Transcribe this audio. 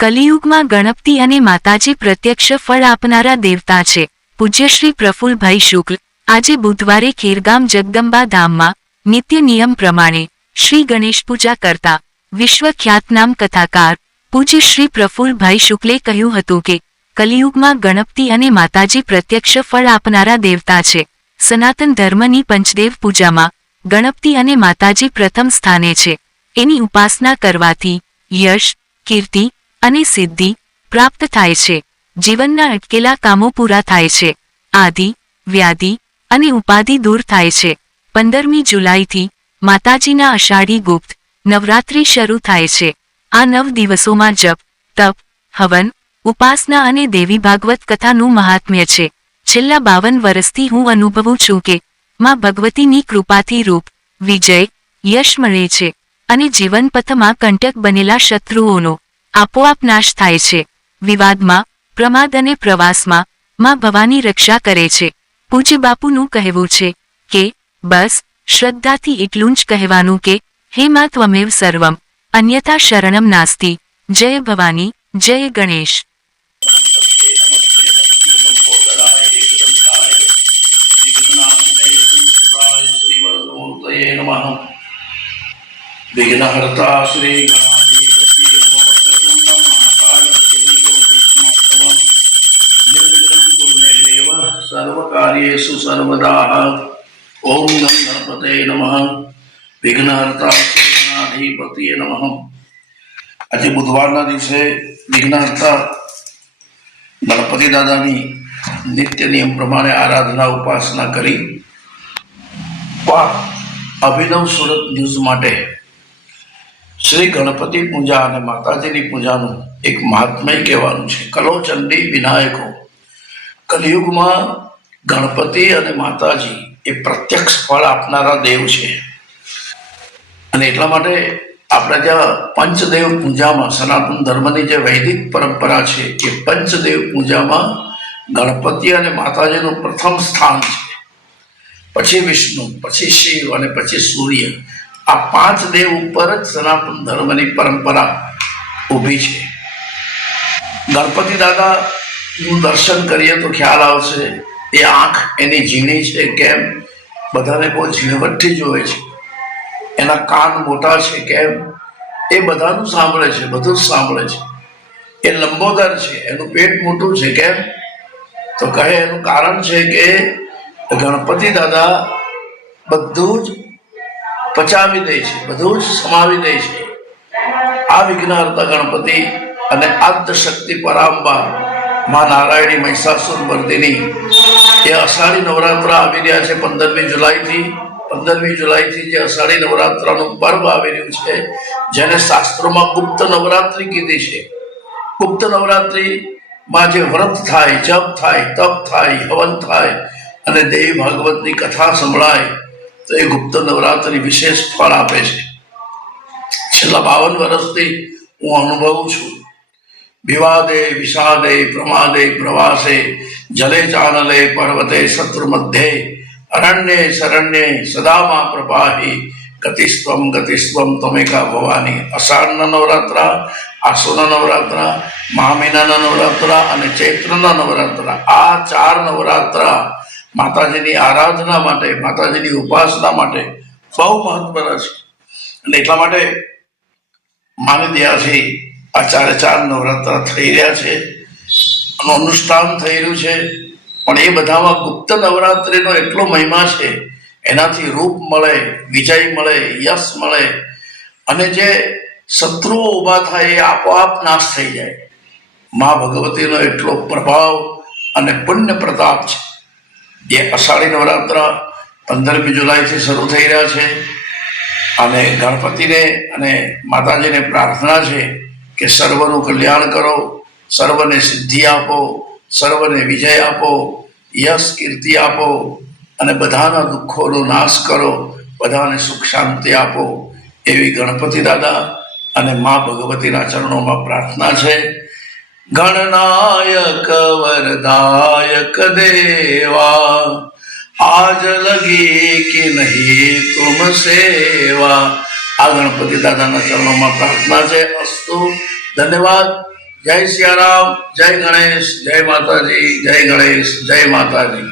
કલિયુગમાં ગણપતિ અને માતાજી પ્રત્યક્ષ ફળ આપનારા દેવતા છે. પૂજ્ય શ્રી પ્રફુલ્લભાઈ શુક્લ આજે બુધવારે ખેરગામ જગદંબા ધામમાં નિત્ય નિયમ પ્રમાણે શ્રી ગણેશ પૂજા કરતા વિશ્વ ખ્યાતનામ કથાકાર પૂજ્ય શ્રી પ્રફુલ્લભાઈ શુક્લે કહ્યું હતું કે કલિયુગમાં ગણપતિ અને માતાજી પ્રત્યક્ષ ફળ આપનારા દેવતા છે. સનાતન ધર્મની પંચદેવ પૂજામાં ગણપતિ અને માતાજી પ્રથમ સ્થાને છે. એની ઉપાસના કરવાથી યશ, કીર્તિ અને સિદ્ધિ પ્રાપ્ત થાય છે. જીવનના અટકેલા કામો પૂરા થાય છે. આદિ, વ્યાધિ અને ઉપાધિ દૂર થાય છે. 15મી જુલાઈથી માતાજીના અષાઢી ગુપ્ત નવરાત્રિ શરૂ થાય છે. આ 9 દિવસોમાં જપ, તપ, હવન, ઉપાસના અને દેવી ભાગવત કથાનું મહાત્મ્ય છે. છેલ્લા 52 વર્ષથી હું અનુભવું છું કે માં ભગવતીની કૃપાથી રૂપ, વિજય, યશ મળે છે અને જીવન પથમાં કંટક બનેલા શત્રુઓનો આપોઆપ નાશ થાય છે. વિવાદમાં, પ્રમાદ અને પ્રવાસમાં માં ભવાની રક્ષા કરે છે. પૂજ્ય બાપુનું કહેવું છે કે બસ શ્રદ્ધાથી એટલું જ કહેવાનું કે હે મા ત્વમેવ સર્વમ, અન્યથા શરણમ નાસ્તિ. જય ભવાની, જય ગણેશ. વિઘ્નહર્તા શ્રી સર્વકાર્યેષુ સર્વદા. ઓમ ગણપતે નમઃ. વિઘ્નહર્તા શ્રી ગણાધિપતિએ નમઃ. આજે બુધવારના દિવસે વિઘ્નહર્તા ગણપતિ દાદાની નિત્ય નિયમ પ્રમાણે આરાધના ઉપાસના કરી અભિનવ સુરત ન્યૂઝ માટે શ્રી ગણપતિ પૂજા અને માતાજીની પૂજાનું એક મહાત્મય કહેવાનું છે. કલો ચંડી વિનાયકો. કલિયુગમાં ગણપતિ અને માતાજી એ પ્રત્યક્ષ ફળ આપનારા દેવ છે અને એટલા માટે આપણા જ્યાં પંચદેવ પૂજામાં સનાતન ધર્મની જે વૈદિક પરંપરા છે એ પંચદેવ પૂજામાં ગણપતિ અને માતાજીનું પ્રથમ સ્થાન છે. પછી વિષ્ણુ, પછી શિવ અને પછી સૂર્ય. આ 5 દેવ ઉપર જ સનાતન ધર્મની પરંપરા ઊભી છે. ગણપતિ દાદાનું દર્શન કરીએ તો ખ્યાલ આવશે એ આંખ એની ઝીણી છે કેમ? બધાને બહુ ઝીણવટથી જોવે છે. એના કાન મોટા છે કેમ? એ બધાનું સાંભળે છે, બધું જ સાંભળે છે. એ લંબોદર છે, એનું પેટ મોટું છે કેમ? તો કહે એનું કારણ છે કે ગણપતિ દાદા બધું જ પચાવી દે છે, બધું જ સમાવી દે છે. આ વિઘ્નહર્તા ગણપતિ અને આદ્ય શક્તિ પરાંબા માં નારાયણી મહિષાસુર મર્દિની એ અષાઢી નવરાત્ર આવી રહ્યા છે. 15મી જુલાઈથી જે અષાઢી નવરાત્રનું પર્વ આવી રહ્યું છે જેને શાસ્ત્રોમાં ગુપ્ત નવરાત્રિ કીધી છે. ગુપ્ત નવરાત્રિમાં જે વ્રત થાય, જપ થાય, તપ થાય, હવન થાય અને દેવી ભાગવતની કથા સંભળાય તો એ ગુપ્ત નવરાત્રિ વિશેષ ફળ આપે છે. છેલ્લા 52 વર્ષથી હું અનુભવું છું. વિવાદે, વિષાદે, પ્રમાદે, પ્રવાસે, જલે ચાનલે, પર્વતે, શત્રુ મધ્યે, અરણ્યે શરણ્યે સદામાં પ્રપાહી ગતિસ્ત્વમ તમેકા ભવાની. અષાઢના નવરાત્રા, આસોના નવરાત્રા, મહા મહિનાના નવરાત્રા અને ચૈત્રના નવરાત્રા, આ 4 નવરાત્રા માતાજીની આરાધના માટે, માતાજીની ઉપાસના માટે બહુ મહત્વના છે. અને એટલા માટે માની દયાથી આ 4 નવરાત્રા થઈ રહ્યા છે, અનુષ્ઠાન થઈ રહ્યું છે. પણ એ બધામાં ગુપ્ત નવરાત્રિનો એટલો મહિમા છે, એનાથી રૂપ મળે, વિજય મળે, યશ મળે અને જે શત્રુઓ ઊભા થાય એ આપોઆપ નાશ થઈ જાય. મા ભગવતીનો એટલો પ્રભાવ અને પુણ્ય પ્રતાપ છે. એ અષાઢી નવરાત્ર 15મી જુલાઈથી શરૂ થઈ રહ્યા છે અને ગણપતિને અને માતાજીને પ્રાર્થના છે કે સર્વનું કલ્યાણ કરો, સર્વને સિદ્ધિ આપો, સર્વને વિજય આપો, યશ, કીર્તિ આપો અને બધાના દુઃખોનો નાશ કરો, બધાને સુખ શાંતિ આપો. એવી ગણપતિ દાદા અને મા ભગવતીના ચરણોમાં પ્રાર્થના છે. ગણનાયક વરદાયક દેવા, આજ લગી કે નહીં તુમ સેવા. આ ગણપતિ દાદાના ચરણોમાં પ્રાર્થના છે. અસ્તુ. ધન્યવાદ. જય સિયારામ, જય ગણેશ, જય માતાજી, જય ગણેશ, જય માતાજી.